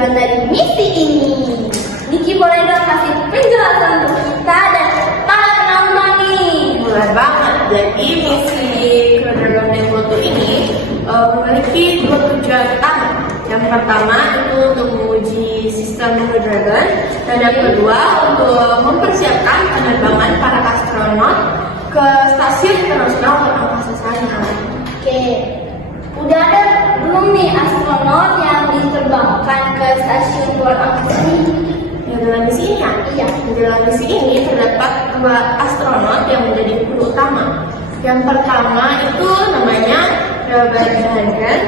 tujuan dari misi ini. Niki boleh dong kasih penjelasan untuk kita dan para penonton nih. Boleh banget. Jadi misi Crew Dragon dan Pluto ini memiliki dua tujuan utama. Yang pertama itu untuk menguji sistem Crew Dragon, dan yang kedua untuk mempersiapkan penerbangan para astronot ke stasiun internasional angkasa sana. Oke, udah ada belum nih astronot yang diterbangkan ke stasiun luar angkasa ini? Ya, dalam misi ini ya? Iya. Di dalam misi ini terdapat dua astronot yang menjadi kru utama. Yang pertama itu namanya Robert Dragon, dan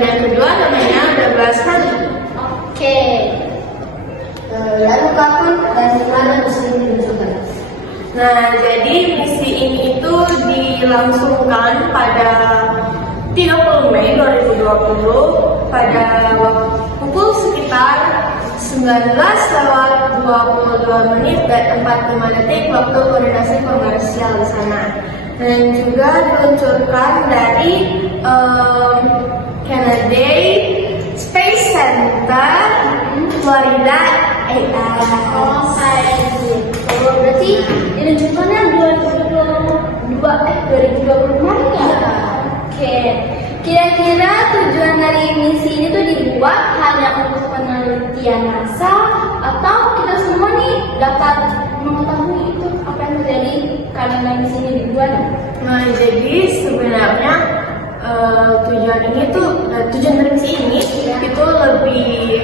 yang kedua namanya Douglas Hurley. Oke. Lalu kapan dan di mana misi ini dilakukan? Nah, jadi misi ini itu dilangsungkan pada 30 Mei 2020 pada pukul sekitar 19:22 dan 45 detik waktu koordinasi komersial di sana. Dan juga diluncurkan dari Kennedy Space Center, Florida, Oh, kayak gitu. Berarti diluncurkannya 2020 kemarin ya? Oke. Kira-kira tujuan dari misi ini tuh dibuat hanya untuk penelitian NASA atau kita semua nih dapat mengetahui itu apa yang terjadi karena misi ini dibuat? Nah, jadi sebenarnya tujuan dari misi ini itu lebih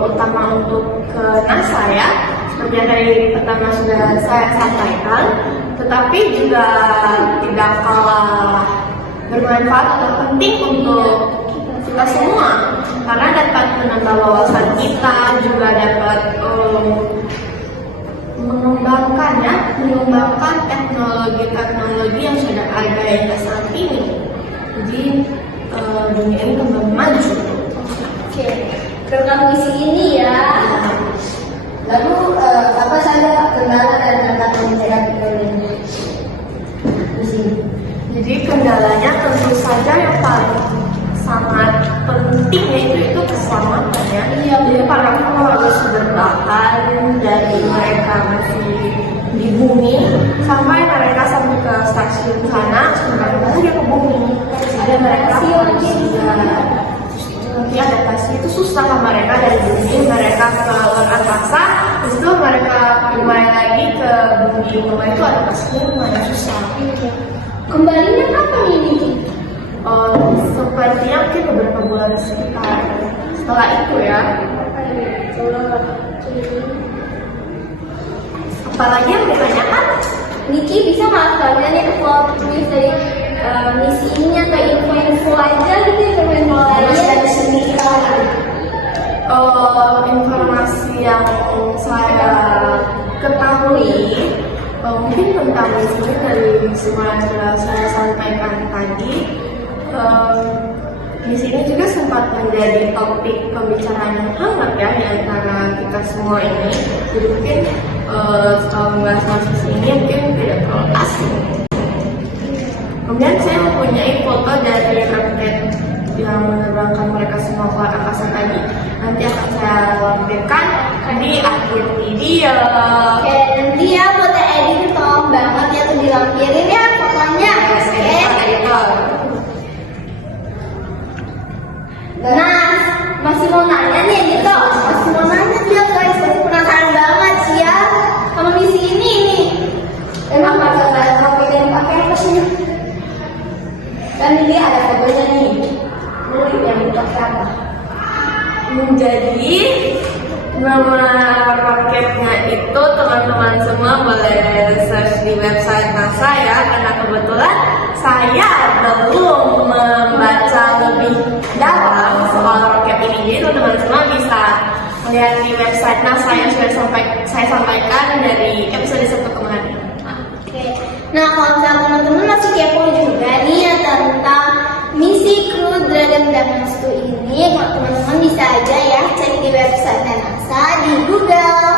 utama untuk ke NASA ya, seperti yang tadi pertama sudah saya sampaikan, tetapi juga tidak kalah bermanfaat atau penting untuk kita semua, karena dapat menambah wawasan kita, juga dapat mengembangkan teknologi yang sudah ada hingga saat ini. Jadi dunia ini kembali maju. Oke, program misi ini ya. Lalu apa saja kendala dan tantangan yang dihadapi oleh misi ini? Jadi kendalanya tentu saja yang paling sangat penting yaitu keselamatan ya. Jadi para kru harus bertahan dari mereka masih di bumi sampai mereka sampai ke stasiun sana, sampai ke bumi. Jadi mereka nanti adaptasi itu susah lah mereka dari bumi, mereka ke luar angkasa, terus itu mereka kembali lagi ke bumi. Rumah itu adaptasinya lumayan susah. Kembalinya kapan ini? Sepertinya mungkin beberapa bulan sekitar setelah itu ya. Apalagi yang ditanyakan? Niki bisa nggak kalian ya plot twist dari misi ini atau info aja gitu, info lain dari seminar? Informasi yang saya ketahui mungkin tentang misi ini dari semua yang sudah saya sampaikan tadi. Misi ini juga sempat menjadi topik pembicaraan yang hangat ya di antara kita semua ini. Jadi mungkin setelah membahas misi ini mungkin tidak terlalu asing. Kemudian saya mempunyai foto dari roket yang menerbangkan mereka semua ke luar angkasa tadi. Nanti akan saya lampirkan di akhir video. Oke, nanti ya buat edit tolong banget ya tuh dilampirin ya fotonya. Nah, masih mau nanya nih gitu, masih mau nanya dia guys, masih penasaran banget sih ya sama misi ini nih. Emang pakai kopi dan pakai apa sih? Kan ini ada fotonya nih, boleh yang pakai apa? Jadi nama roketnya itu teman-teman semua boleh search di website NASA ya, karena kebetulan saya belum membaca lebih dalam soal roket ini. Jadi teman-teman semua bisa lihat di website NASA yang sudah saya sampaikan dari episode 1 kemarin. Oke. Nah, kalau misalnya teman-teman masih kepo juga nih ya tentang misi Crew Dragon dan Pluto ini, teman-teman bisa aja ya cek di website NASA di Google.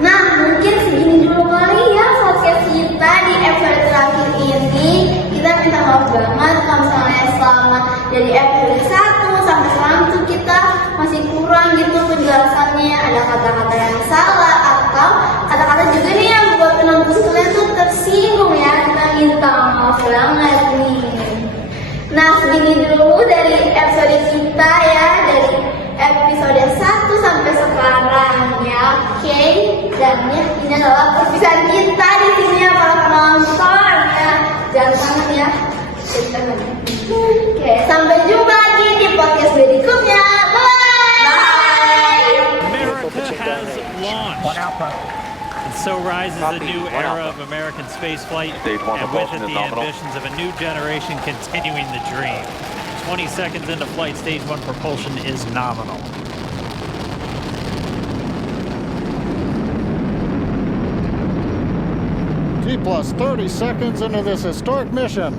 Nah, mungkin segini dulu kali ya podcast kita di episode terakhir ini. Kita minta maaf banget kalau misalnya selama dari episode 1 sampai sekarang tuh kita masih kurang gitu Nah, segini dulu dari episode kita ya, dari episode 1 sampai sekarang ya, oke. Dan ya, ini adalah perpisahan kita di sini ya para penonton ya. Jangan kangen ya. Oke, sampai jumpa lagi di podcast berikutnya. Bye. America has launched. And so rises a new era of American spaceflight, and with it the ambitions of a new generation continuing the dream. 20 seconds into flight, stage 1 propulsion is nominal. T plus 30 seconds into this historic mission.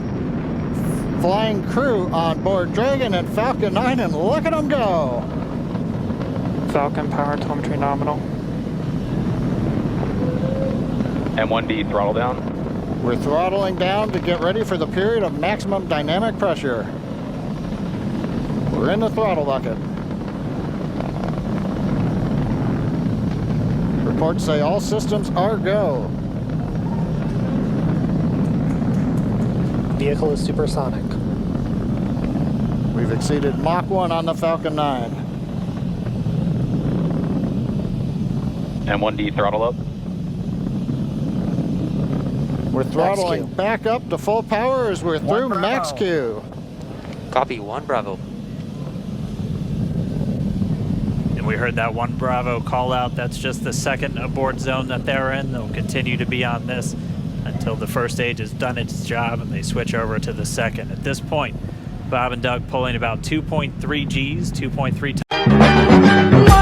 Flying crew on board Dragon and Falcon 9, and look at them go. Falcon power telemetry nominal. M1D throttle down. We're throttling down to get ready for the period of maximum dynamic pressure. We're in the throttle bucket. Reports say all systems are go. Vehicle is supersonic. We've exceeded Mach 1 on the Falcon 9. M1D throttle up. We're throttling Max Q. back up to full power as we're through Max Q. Copy, 1 Bravo. And we heard that 1 Bravo call out. That's just the second abort zone that they're in. They'll continue to be on this until the first stage has done its job and they switch over to the second. At this point, Bob and Doug pulling about 2.3 Gs, 2.3 times.